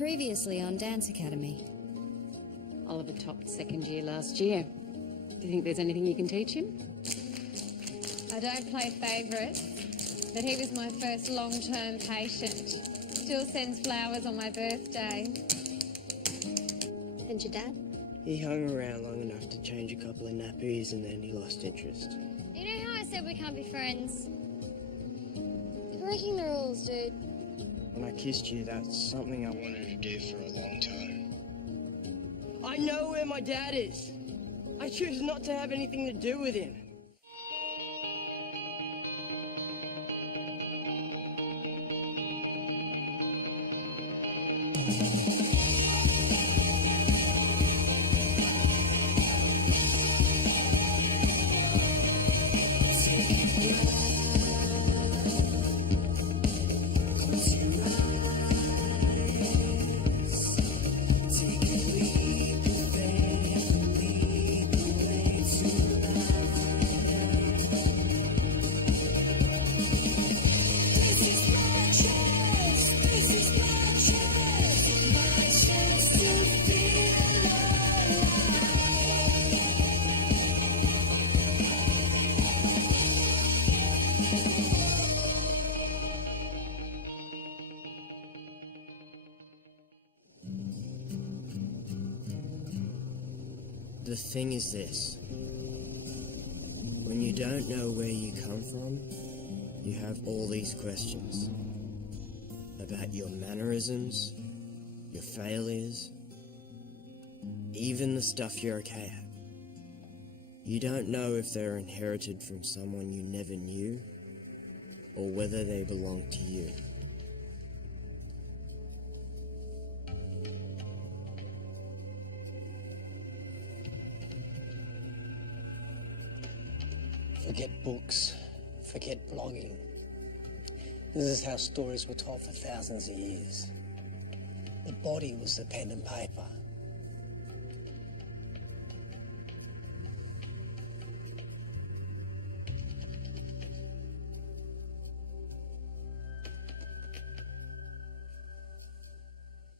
Previously on Dance Academy. Oliver topped second year last year. Do you think there's anything you can teach him? I don't play favourites, but he was my first long-term patient. Still sends flowers on my birthday. And your dad? He hung around long enough to change a couple of nappies and then he lost interest. You know how I said we can't be friends? You're breaking the rules, dude. When I kissed you, that's something I wanted to do for a long time. I know where my dad is. I choose not to have anything to do with him. The thing is this. When you don't know where you come from, you have all these questions. About your mannerisms, your failures, even the stuff you're okay at. You don't know if they're inherited from someone you never knew, or whether they belong to you. Forget books, forget blogging. This is how stories were told for thousands of years. The body was the pen and paper.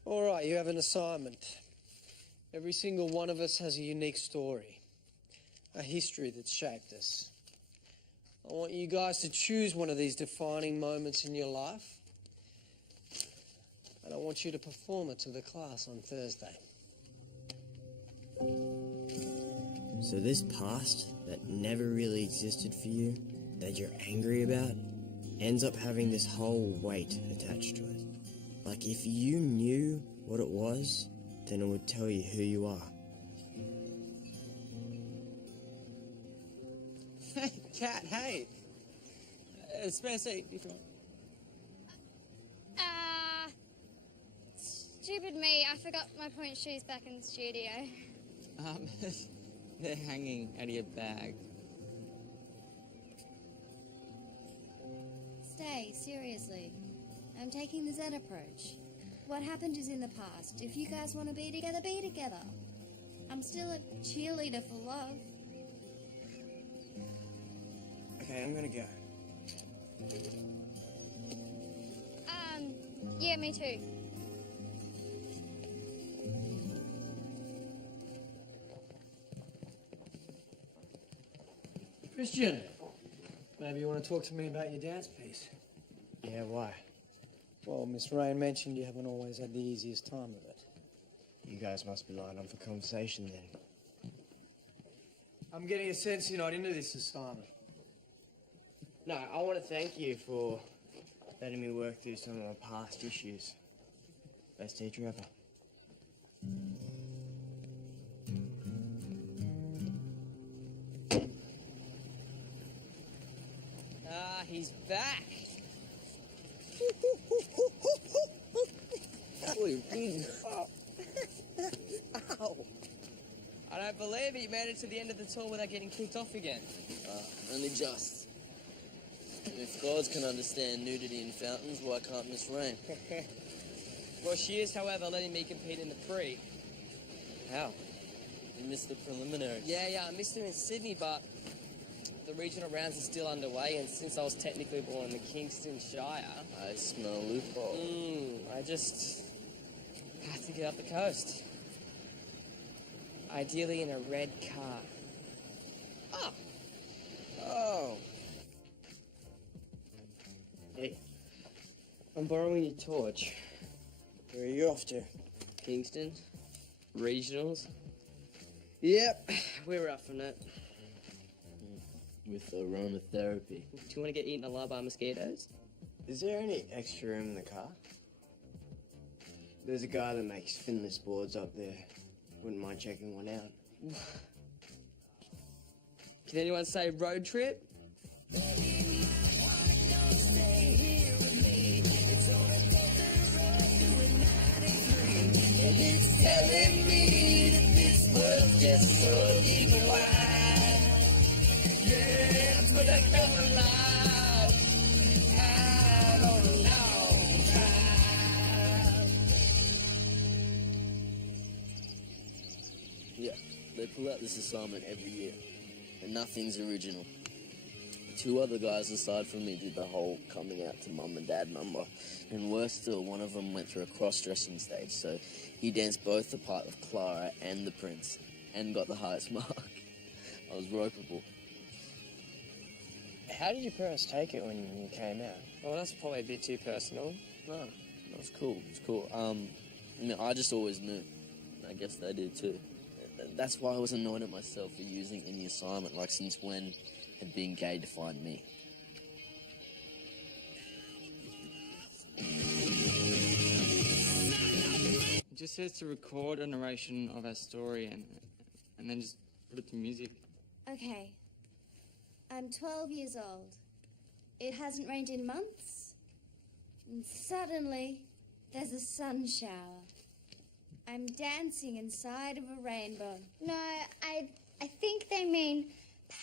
All right, you have an assignment. Every single one of us has a unique story, a history that's shaped us. I want you guys to choose one of these defining moments in your life, and I want you to perform it to the class on Thursday. So this past that never really existed for you, that you're angry about, ends up having this whole weight attached to it. Like if you knew what it was, then it would tell you who you are. Hey, Kat, hey. Spare seat if you want. Stupid me. I forgot my point shoes back in the studio. They're hanging out of your bag. Stay, seriously. I'm taking the Zen approach. What happened is in the past. If you guys want to be together, be together. I'm still a cheerleader for love. Okay, I'm gonna go. Yeah, me too. Christian, maybe you want to talk to me about your dance piece. Yeah, why? Well, Miss Rain mentioned you haven't always had the easiest time of it. You guys must be lined up for conversation then. I'm getting a sense you're not into this assignment. No, I want to thank you for letting me work through some of my past issues. Best teacher ever. Ah, he's back. Ow! I don't believe it. You made it to the end of the tour without getting kicked off again. Only just. If gods can understand nudity in fountains, why can't Miss Rain? Well, she is, however, letting me compete in the pre. How? You missed the preliminaries. Yeah, I missed him in Sydney, but the regional rounds are still underway, and since I was technically born in the Kingston Shire... I smell a loophole. I just Have to get up the coast. Ideally in a red car. Ah! Oh. Hey, I'm borrowing your torch. Where are you off to? Kingston. Regionals. Yep, we're roughing it. With aromatherapy. Do you want to get eaten alive by mosquitoes? Is there any extra room in the car? There's a guy that makes finless boards up there. Wouldn't mind checking one out. Can anyone say road trip? Yeah, they pull out this assignment every year, and nothing's original. The two other guys aside from me did the whole coming out to mum and dad number, and worse still, one of them went through a cross-dressing stage, so he danced both the part of Clara and the prince, and got the highest mark. I was ropeable. How did your parents take it when you came out? Well, that's probably a bit too personal. No, that was cool. It's cool. I just always knew. I guess they did too. That's why I was annoyed at myself for using any assignment. Like, since when had being gay defined me? It just says to record a narration of our story and then just put it to music. Okay. I'm 12 years old. It hasn't rained in months. And suddenly, there's a sun shower. I'm dancing inside of a rainbow. No, I think they mean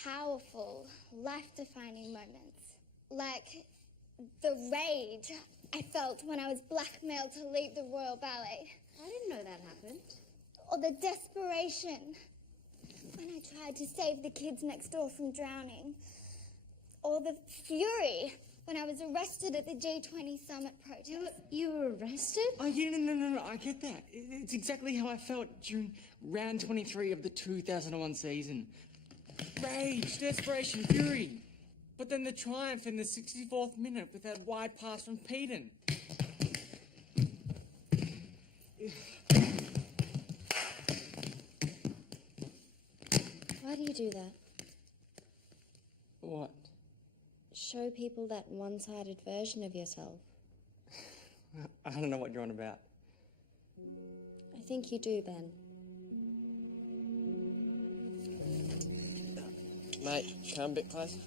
powerful, life-defining moments. Like the rage I felt when I was blackmailed to leave the Royal Ballet. I didn't know that happened. Or the desperation when I tried to save the kids next door from drowning. Or the fury when I was arrested at the G20 summit protest. You were arrested? Oh, yeah, no, I get that. It's exactly how I felt during round 23 of the 2001 season. Rage, desperation, fury. But then the triumph in the 64th minute with that wide pass from Peden. Why do you do that? What? Show people that one-sided version of yourself. I don't know what you're on about. I think you do, Ben. Mate, come a bit closer.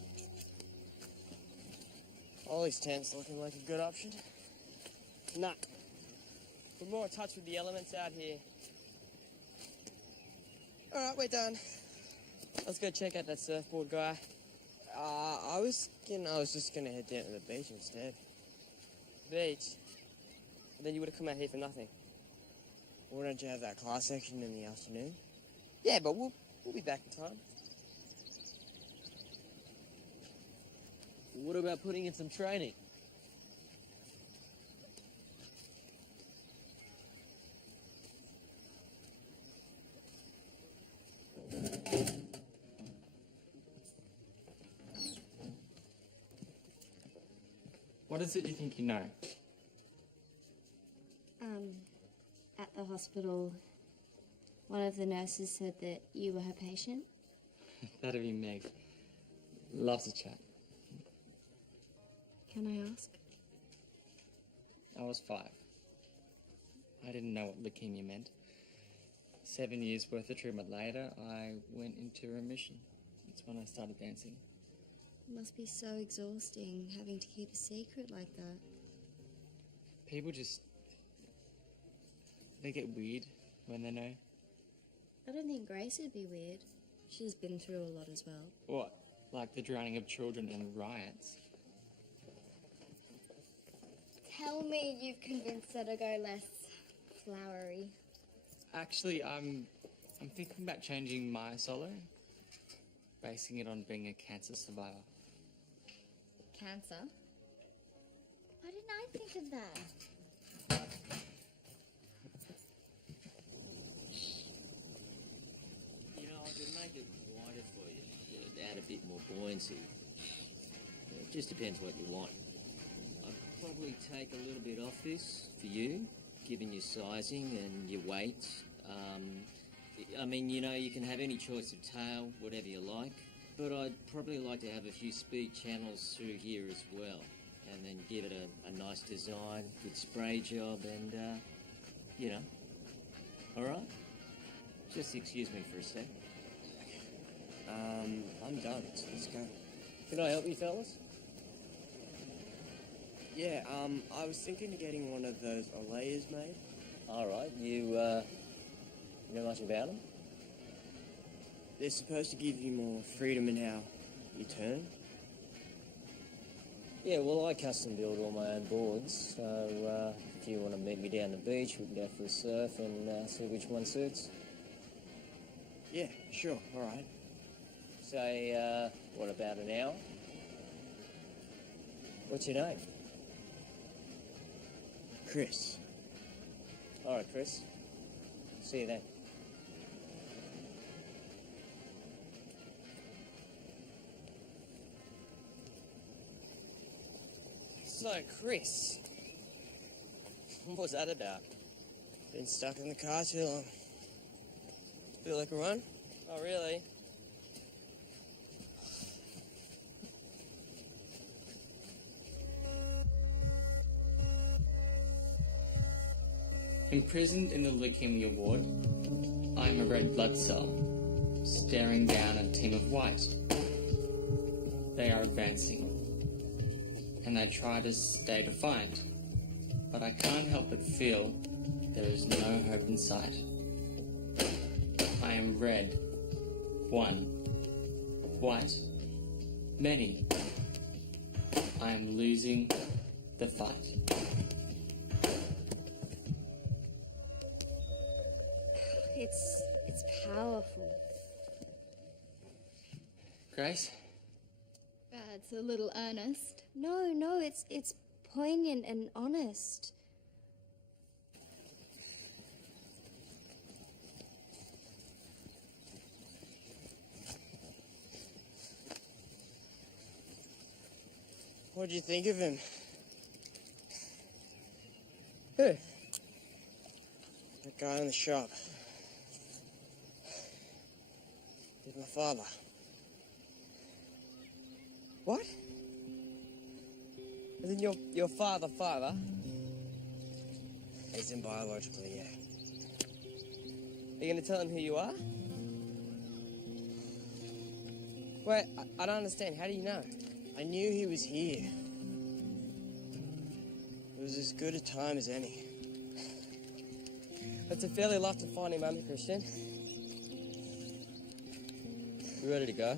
Ollie's tent's looking like a good option. Nah. We're more in touch with the elements out here. Alright, we're done. Let's go check out that surfboard guy. I was just gonna head down to the beach instead. Beach. But then you would have come out here for nothing. Why don't you have that class section in the afternoon? Yeah, but we'll be back in time. What about putting in some training? What is it you think you know? At the hospital, one of the nurses said that you were her patient. That'd be Meg. Loves to chat. Can I ask? I was 5. I didn't know what leukemia meant. 7 years worth of treatment later, I went into remission. That's when I started dancing. It must be so exhausting having to keep a secret like that. People just... they get weird when they know. I don't think Grace would be weird. She's been through a lot as well. What? Like the drowning of children and riots? Tell me you've convinced her to go less flowery. Actually, I'm thinking about changing my solo. Basing it on being a cancer survivor. Cancer? Why didn't I think of that? bit more buoyancy. It just depends what you want. I'd probably take a little bit off this for you, given your sizing and your weight. I mean, you know, you can have any choice of tail, whatever you like, but I'd probably like to have a few speed channels through here as well, and then give it a nice design, good spray job, and, you know. All right? Just excuse me for a sec. I'm done. Let's go. Can I help you, fellas? Yeah, I was thinking of getting one of those Olayas made. All right. You know much about them? They're supposed to give you more freedom in how you turn. Yeah, well, I custom build all my own boards, so if you want to meet me down the beach, we can go for a surf and see which one suits. Yeah, sure, all right. Say, what, about an hour? What's your name? Chris. All right, Chris. See you then. So, Chris, what was that about? Been stuck in the car too long. Feel like a run? Oh, really? Imprisoned in the leukemia ward, I am a red blood cell, staring down a team of white. They are advancing, and I try to stay defiant, but I can't help but feel there is no hope in sight. I am red, one, white, many. I am losing the fight. It's powerful. Grace? It's a little earnest. No, it's poignant and honest. What'd you think of him? Who? That guy in the shop. He's my father. What? As in your father? He's in biologically, yeah. Are you going to tell him who you are? Wait, I don't understand. How do you know? I knew he was here. It was as good a time as any. That's a fairly life-defining moment, Christian. You ready to go?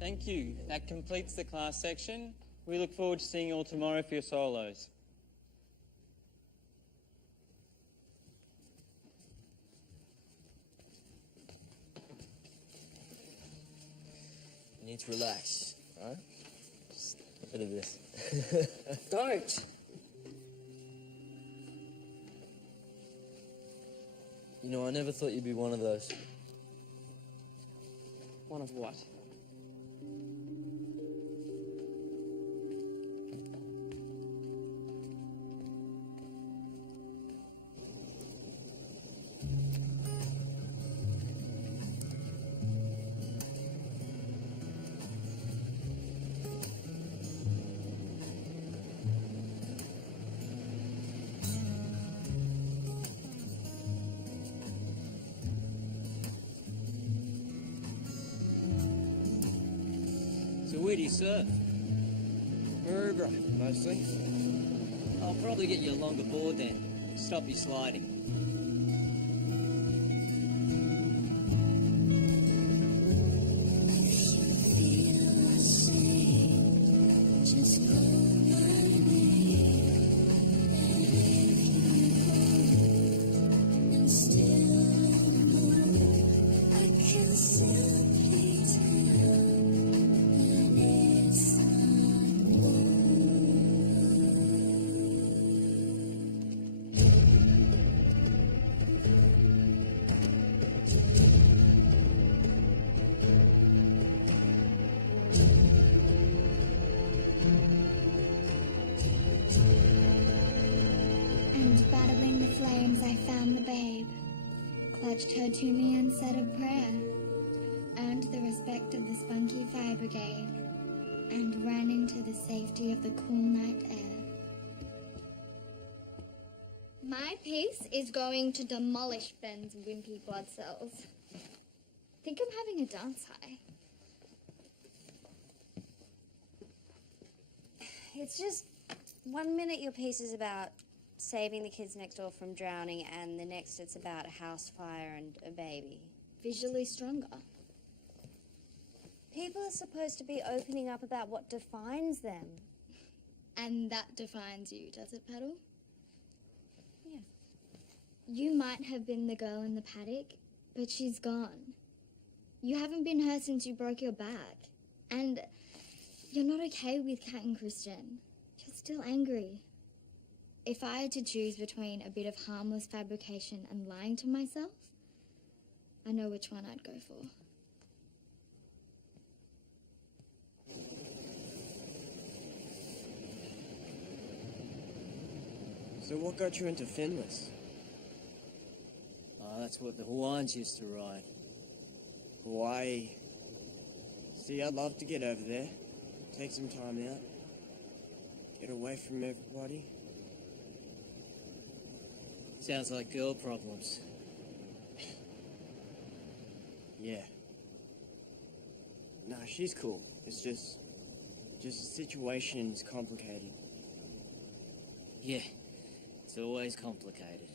Thank you. That completes the class section. We look forward to seeing you all tomorrow for your solos. You need to relax, alright? Just a bit of this. Don't! You know, I never thought you'd be one of those. One of what? So where do you surf? Maroubra, mostly. I'll probably get you a longer board then. Stop you sliding. And battling the flames, I found the babe, clutched her to me and said a prayer, earned the respect of the Spunky Fire Brigade, and ran into the safety of the cool night air. My piece is going to demolish Ben's wimpy blood cells. I think I'm having a dance high. It's just 1 minute your piece is about saving the kids next door from drowning, and the next it's about a house fire and a baby. Visually stronger. People are supposed to be opening up about what defines them. And that defines you, does it, Petal? Yeah. You might have been the girl in the paddock, but she's gone. You haven't been her since you broke your back. And you're not okay with Kat and Christian. You're still angry. If I had to choose between a bit of harmless fabrication and lying to myself, I know which one I'd go for. So what got you into Finless? Oh, that's what the Hawaiians used to ride. Hawaii. See, I'd love to get over there. Take some time out. Get away from everybody. Sounds like girl problems. Yeah. Nah, she's cool. It's just the situation's complicated. Yeah, it's always complicated.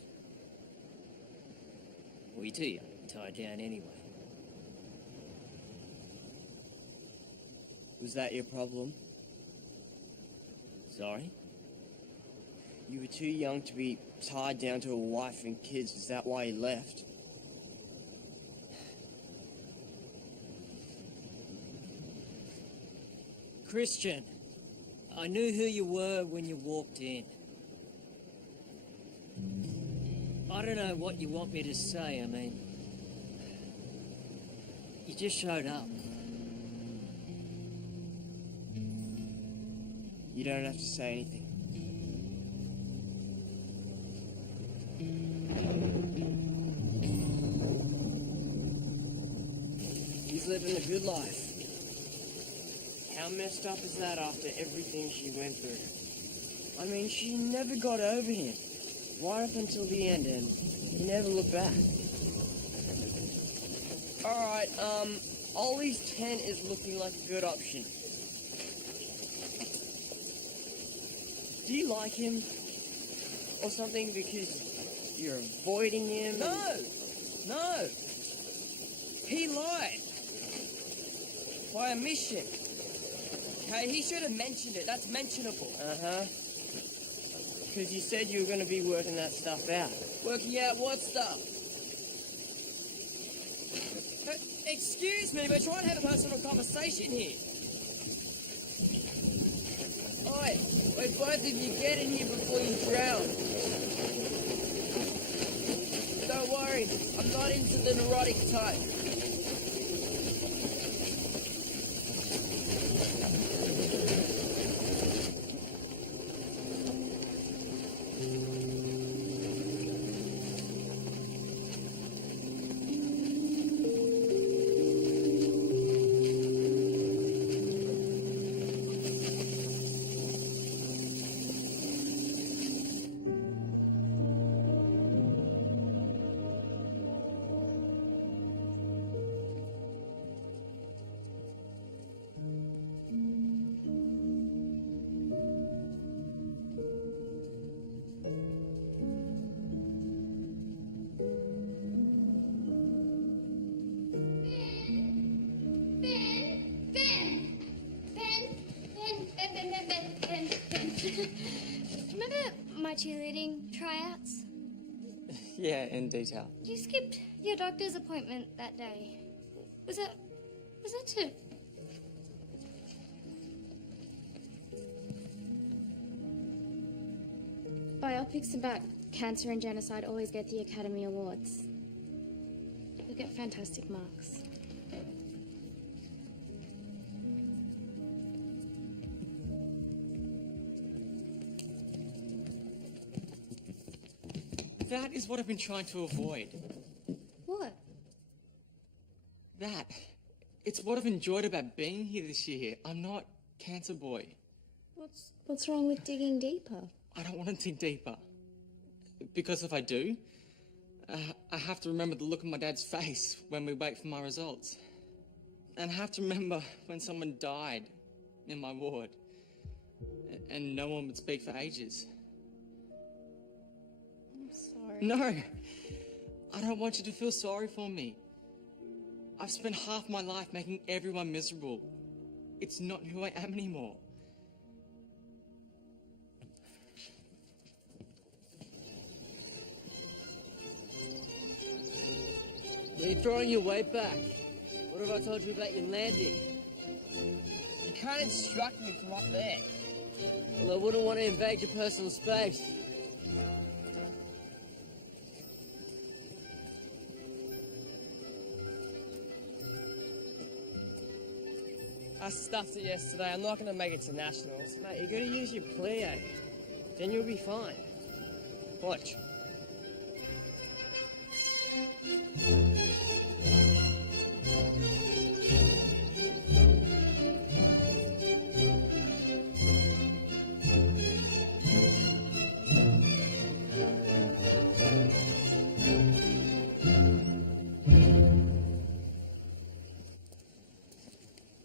Well, you're too young to be tied down anyway. Was that your problem? Sorry? You were too young to be tied down to a wife and kids. Is that why you left? Christian, I knew who you were when you walked in. I don't know what you want me to say. I mean, you just showed up. You don't have to say anything. He's living a good life. How messed up is that after everything she went through? I mean, she never got over him. Right up until the end, and he never looked back. Alright, Ollie's tent is looking like a good option. Do you like him? Or something because you're avoiding him? No! He lied. By omission. Okay, he should have mentioned it. That's mentionable. Uh-huh. Because you said you were going to be working that stuff out. Working out what stuff? Excuse me, we're trying to have a personal conversation here. Oi, wait, both of you get in here before you drown. Don't worry, I'm not into the neurotic type. cheerleading tryouts? Yeah, in detail. You skipped your doctor's appointment that day. Was that too? Biopics about cancer and genocide always get the Academy Awards. You get fantastic marks. That is what I've been trying to avoid. What? That. It's what I've enjoyed about being here this year. I'm not Cancer Boy. What's wrong with digging deeper? I don't want to dig deeper. Because if I do, I have to remember the look on my dad's face when we wait for my results. And I have to remember when someone died in my ward and no one would speak for ages. I'm sorry. No, I don't want you to feel sorry for me. I've spent half my life making everyone miserable. It's not who I am anymore. Are you throwing your weight back? What have I told you about your landing? You can't instruct me from up there. Well, I wouldn't want to invade your personal space. I stuffed it yesterday. I'm not going to make it to nationals. Mate, you got to use your Pleo. Then you'll be fine. Watch.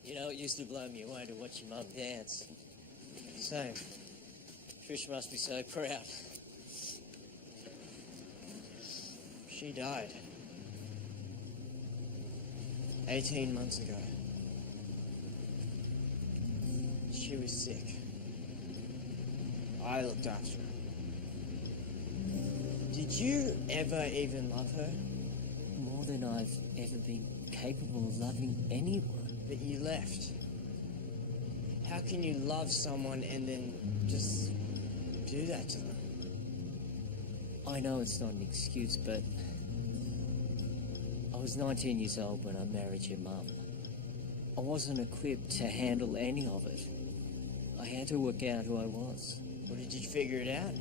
You know, it used to blow me away to watch your mum dance. Same. Trish must be so proud. She died 18 months ago. She was sick. I looked after her. Did you ever even love her? More than I've ever been capable of loving anyone. But you left. How can you love someone and then just do that to them? I know it's not an excuse, but I was 19 years old when I married your mum. I wasn't equipped to handle any of it. I had to work out who I was. Well, did you figure it out?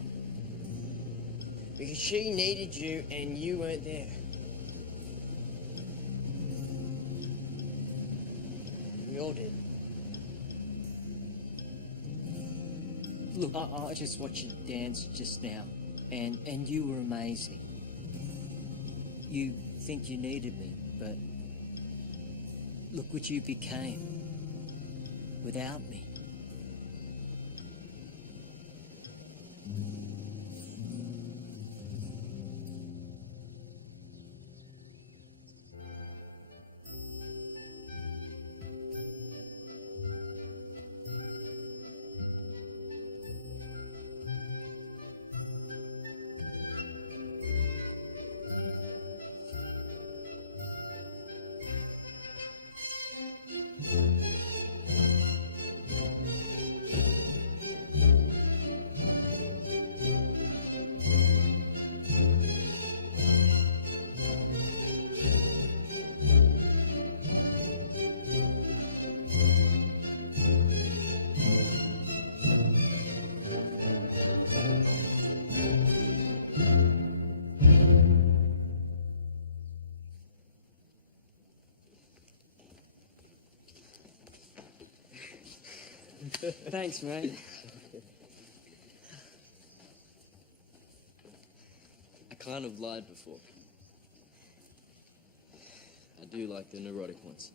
Because she needed you and you weren't there. We all did. Look, I just watched you dance just now, and you were amazing. You think you needed me, but look what you became without me. Thanks, mate. I kind of lied before. I do like the neurotic ones.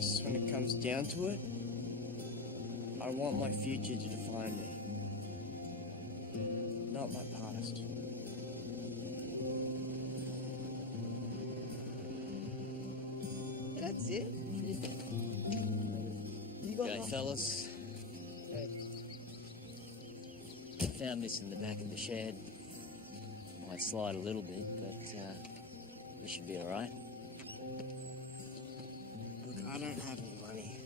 guess when it comes down to it, I want my future to define me, not my past. That's it. You got Okay, nothing? fellas. Found this in the back of the shed. Might slide a little bit, but you should be all right. Look, I don't have any money.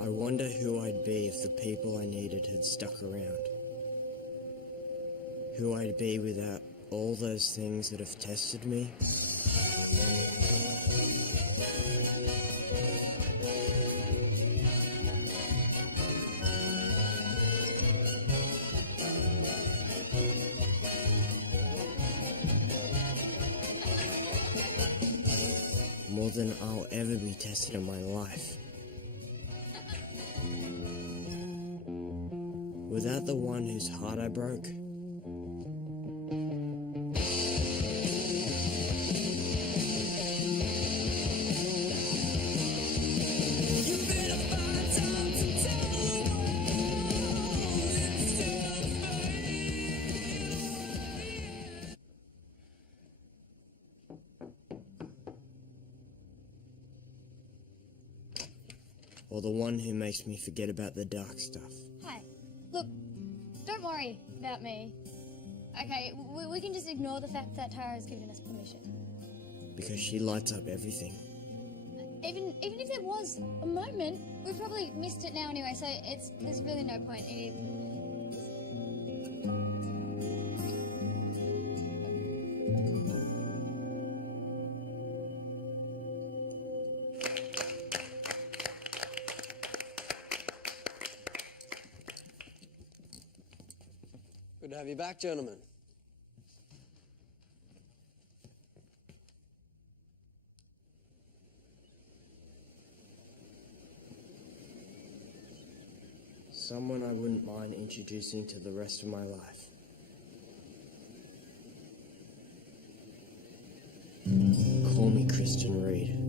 I wonder who I'd be if the people I needed had stuck around. Who I'd be without all those things that have tested me. More than I'll ever be tested in my life. Without the one whose heart I broke. Or the one who makes me forget about the dark stuff. Hi. Look, don't worry about me. Okay, we can just ignore the fact that Tara's given us permission. Because she lights up everything. Even if there was a moment, we've probably missed it now anyway, so there's really no point in... Good to have you back, gentlemen. Someone I wouldn't mind introducing to the rest of my life. Call me Kristen Reed.